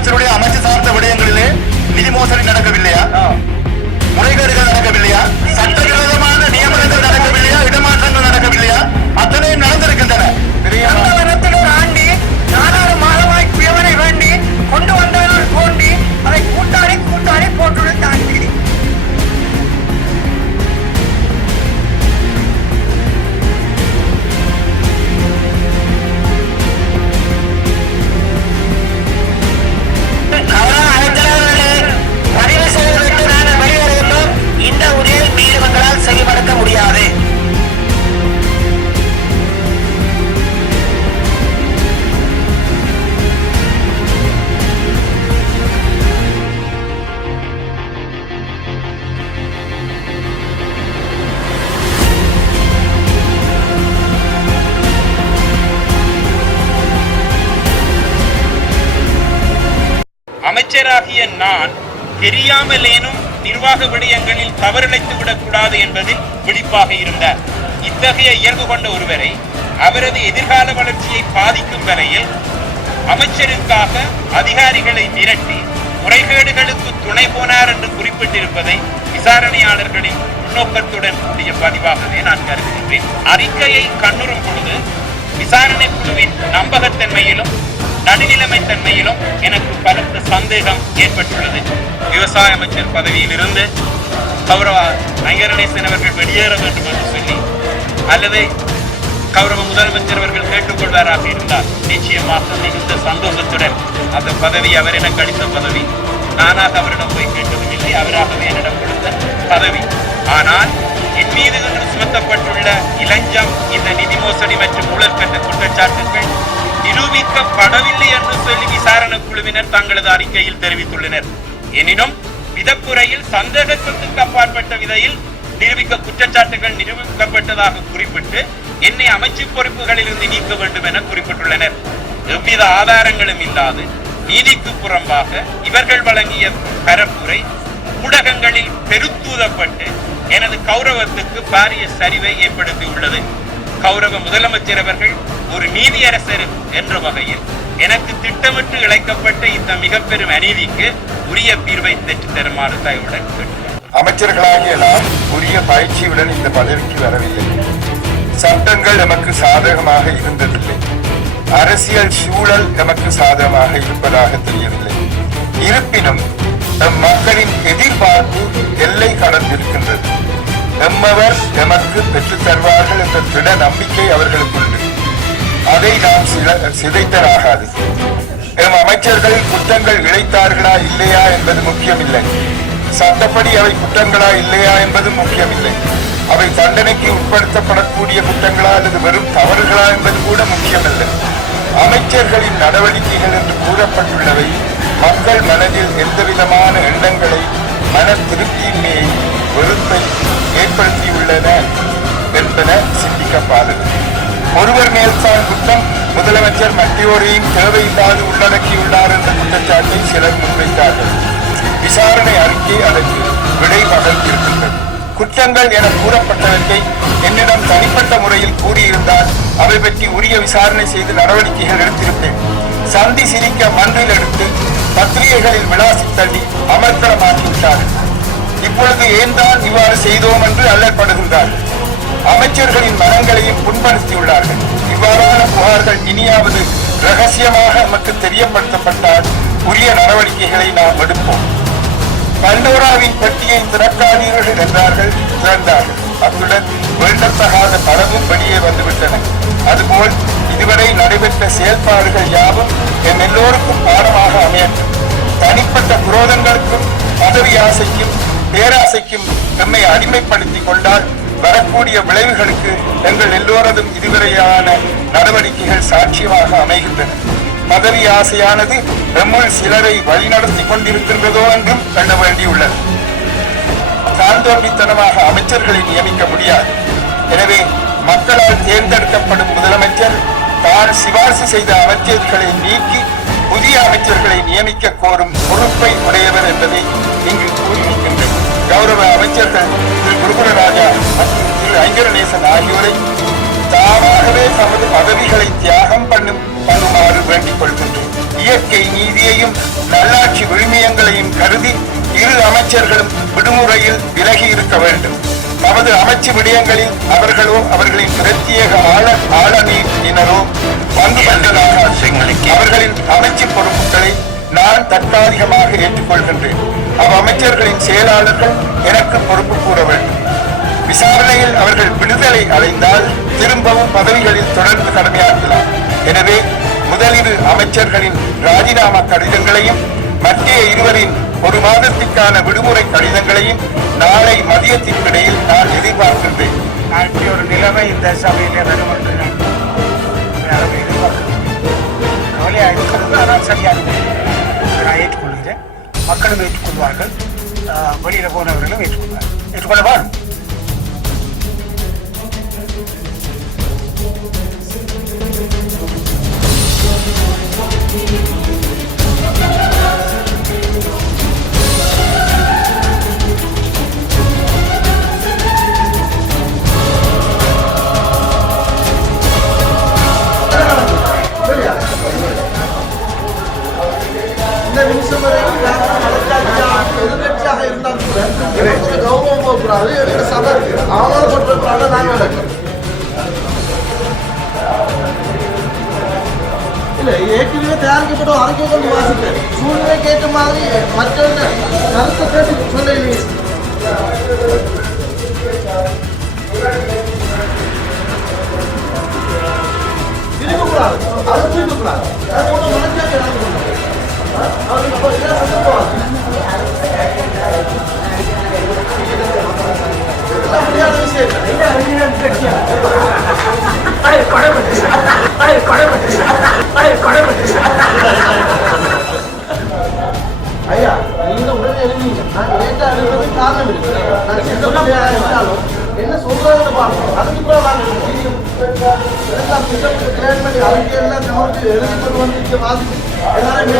முதலமைச்சருடைய அமைச்சு சார்ந்த விடயங்களிலே நிதி மோசடி நடக்கவில்லையா? முறைகேடுகள் நடக்கவில்லையா? சட்டவிரோதமான நியமனங்கள் நடக்கவில்லையா? இடமாற்றங்கள் நடக்கவில்லையா? அத்தனையும் நடந்திருக்கின்றன. ஆண்டி 4 மாதமாய் பியவனை வேண்டி கொண்டு வந்தவர்கள் தோண்டி அதை கூட்டாளி போட்டுள்ள தாண்டி இந்த உரையை மீறுவங்களால் செய்யப்படுத்த முடியாது. அமைச்சராகிய நான் தெரியாமலேனும் நிர்வாக விடயங்களில் தவறிழைத்து விடக்கூடாது என்பதில் விழிப்பாக இருந்தார். இத்தகைய இயல்பு கொண்ட ஒருவரை அவரது எதிர்கால வளர்ச்சியை பாதிக்கும் வரையில் அமைச்சருக்காக அதிகாரிகளை மிரட்டி முறைகேடுகளுக்கு துணை போனார் என்று குறிப்பிட்டிருப்பதை விசாரணையாளர்களின் உள்நோக்கத்துடன் கூடிய பதிவாகவே நான் கருதுகின்றேன். அறிக்கையை கண்ணுறும் பொழுது விசாரணை குழுவின் நம்பகத்தன்மையிலும் நடுநிலைமைத்தன்மையிலும் எனக்கு பலத்த சந்தேகம் ஏற்பட்டுள்ளது. விவசாய அமைச்சர் பதவியில் இருந்து கௌரவ நயனேசன் அவர்கள் வெளியேற வேண்டும் என்று சொல்லி அல்லது கௌரவ முதலமைச்சர் அவர்கள் கேட்டுக்கொள்வாராக இருந்தால் நிச்சயமாக மிகுந்த சந்தோஷத்துடன் அந்த பதவி அவர் எனக்கு அளித்த பதவி, நானாக அவரிடம் போய் கேட்டதும் இல்லை, அவராகவே என்னிடம் கொடுத்த பதவி. ஆனால் என் மீது இன்று சுமத்தப்பட்டுள்ள இளஞ்சம், இந்த நிதி மோசடி மற்றும் ஊழல் கட்ட குற்றச்சாட்டுகள் நிரூபிக்கப்படவில்லை என்று சொல்லி விசாரணை குழுவினர் தங்களது அறிக்கையில் தெரிவித்துள்ளனர். எனினும் விதப்புரையில் சந்தேகத்திற்கு அப்பாற்பட்ட விதையில் குற்றச்சாட்டுகள் நிரூபிக்கப்பட்டதாக குறிப்பிட்டு என்னை அமைச்சு பொறுப்புகளில் இருந்து நீக்க வேண்டும் என குறிப்பிட்டுள்ளனர். எவ்வித ஆதாரங்களும் இல்லாது நீதிக்கு புறம்பாக இவர்கள் வழங்கிய பரப்புரை ஊடகங்களில் பெருத்தூதப்பட்டு எனது கௌரவத்துக்கு பாரிய சரிவை ஏற்படுத்தியுள்ளது. கௌரவ முதலமைச்சர் அவர்கள் ஒரு நீதியரசர் என்ற வகையில் எனக்கு திட்டமிட்டு இழைக்கப்பட்ட இந்த மிக பெரும் அநீதிக்கு உரிய தீர்வை பெற்று தருமாறு தயவுடன் கேட்டுள்ளார். அமைச்சர்களாகிய நாம் உரிய பயிற்சியுடன் இந்த பதவிக்கு வரவில்லை. சட்டங்கள் எமக்கு சாதகமாக இருந்ததில்லை. அரசியல் சூழல் எமக்கு சாதகமாக இருப்பதாக தெரியவில்லை. இருப்பினும் நம் மக்களின் எதிர்பார்ப்பு எல்லை கடந்திருக்கின்றது. எம்மவர் எமக்கு பெற்றுத் தருவார்கள் என்ற திட நம்பிக்கை அவர்களுக்குண்டு. அதை நாம் சிதைத்தலாகாது. எம் அமைச்சர்கள் குற்றங்கள் இழைத்தார்களா இல்லையா என்பது முக்கியமில்லை. சட்டப்படி அவை குற்றங்களா இல்லையா என்பது முக்கியமில்லை. அவை தண்டனைக்கு உட்படுத்தப்படக்கூடிய குற்றங்களா அல்லது வெறும் தவறுகளா என்பது கூட முக்கியமில்லை. அமைச்சர்களின் நடவடிக்கைகள் என்று கூறப்பட்டுள்ளவை மக்கள் மனதில் எந்தவிதமான எண்ணங்களை, மன திருப்தியின்மையை, வெறுப்பை ஏற்படுத்தியுள்ளன என்பன சிந்திக்கப்பாதது. ஒருவர் மேல் தான் குற்றம் முதலமைச்சர் மற்றோரையும் தேவையில்லாது உள்ளடக்கியுள்ளார் என்ற குற்றச்சாட்டை சிலர் முன்வைத்தார்கள். விசாரணை அறிக்கை அதற்கு விடை பகர்ந்திருக்கின்றது. குற்றங்கள் என கூறப்பட்டவற்றை என்னிடம் தனிப்பட்ட முறையில் கூறியிருந்தால் அவை பற்றி உரிய விசாரணை செய்து நடவடிக்கைகள் எடுத்திருப்பேன். சந்தி சிரிக்க மன்றில் எடுத்து பத்திரிகைகளில் விளாசி தள்ளி அமர்க்களமாக்கிவிட்டார்கள். இப்பொழுது ஏன் தான் இவ்வாறு செய்தோம் என்று அல்லற்படுகின்றார்கள். அமைச்சர்களின் மனங்களையும் புண்படுத்தியுள்ளார்கள். இவ்வாறான புகார்கள் இனியாவது ரகசியமாக நமக்கு தெரியப்படுத்தப்பட்டால் உரிய நடவடிக்கைகளை நாம் எடுப்போம். பண்டோராவின் பட்டியை திறக்காதீர்கள் என்றார்கள், திறந்தார்கள். அத்துடன் வேண்டத்தகாத பலவும் வெளியே வந்துவிட்டன. அதுபோல் இதுவரை நடைபெற்ற செயல்பாடுகள் யாவும் என் எல்லோருக்கும் பாடமாக அமையட்டும். தனிப்பட்ட குரோதங்களுக்கும் பதவி ஆசைக்கும் பேராசைக்கும் நம்மை அடிமைப்படுத்திக் கொண்டால் வரக்கூடிய விளைவுகளுக்கு எங்கள் எல்லோரதும் இதுவரையான நடவடிக்கைகள் சாட்சியமாக அமைகின்றன. பதவி ஆசையானது நம்முள் சிலரை வழிநடத்தி கொண்டிருக்கின்றதோ என்றும் கண்ண வேண்டியுள்ளது. தாந்தோன்றித்தனமாக அமைச்சர்களை நியமிக்க முடியாது. எனவே மக்களால் தேர்ந்தெடுக்கப்படும் முதலமைச்சர் தான் சிபாரிசு செய்த அமைச்சர்களை நீக்கி புதிய அமைச்சர்களை நியமிக்க கோரும் பொறுப்பை உடையவர் என்பதை இங்கு கூறியிருக்கின்றேன். கௌரவ அமைச்சர்கள் திரு குருகுலராஜா மற்றும் திரு ஐங்கரநேசன் ஆகியோரை தாமாகவே தமது பதவிகளை தியாகம் பண்ணுமாறு வேண்டிக் கொள்கின்றோம். இயற்கை நீதியையும் அமைச்சர்களும் விடுமுறையில் விலகி இருக்க வேண்டும். தமது அமைச்சு விடயங்களில் அவர்களோ அவர்களின் பிரத்யேக ஆளுநரோ பங்கு பெற்றதாக அவர்களின் அமைச்சு பொறுப்புகளை நான் தற்காலிகமாக ஏற்றுக்கொள்கின்றேன். அமைச்சர்களின் செயலாளர்கள் எனக்கு பொறுப்பு கூற வேண்டும். விசாரணையில் அவர்கள் விடுதலை அடைந்தால் திரும்பவும் பதவிகளில் தொடர்ந்து கடமையாற்றலாம். எனவே முதலிரு அமைச்சர்களின் ராஜினாமா கடிதங்களையும் மத்திய இருவரின் ஒரு மாதத்திற்கான விடுமுறை கடிதங்களையும் நாளை மதியத்திற்கிடையில் நான் எதிர்பார்க்கின்றேன். இப்படி ஒரு நிலைமை இந்த சபையிலே வரும் என்று நான் எதிர்பார்க்கிறேன். கவலையாக இருக்கிறது. ஆனால் சரியாக நான் ஏற்றுக்கொள்கிறேன். மக்களும் ஏற்றுக்கொள்வார்கள். வெளியில் போனவர்களும் ஏற்றுக்கொள்ளவான். இந்த நிமிஷம் வரைக்கும் எதிர்கட்சியாக இருந்தால் கூட கௌரவம் போகக்கூடாது. எனக்கு சபை ஆவணப்பட்டிருக்கிறாங்க. நாங்கள் நடக்கிறோம் இல்லை ஏற்கனவே தயாரிக்கப்பட்ட அறிக்கைகள் வாசித்தேன். சூழ்நிலைக்கு ஏற்ற மாதிரி மற்றவங்க கருத்தை கேட்டு சொல்ல இருக்கக்கூடாது. அதை தூக்கக்கூடாது. அது ஒன்றும் மனசாட்சி ஐயா, நீங்க உடனே எழுதிங்க. நான் லேட்டா எழுதுறது காரணம் இருக்கு. நான் சின்ன பிள்ளையா இருந்தாலும் என்ன சொல்றதுன்னு பார்ப்போம். அதுக்கு கூட நாங்கள் கிரியேட் பண்ணி அதுக்கு எல்லாம் நமக்கு எழுதி கொண்டு வந்து வாசிச்சு எல்லாரும்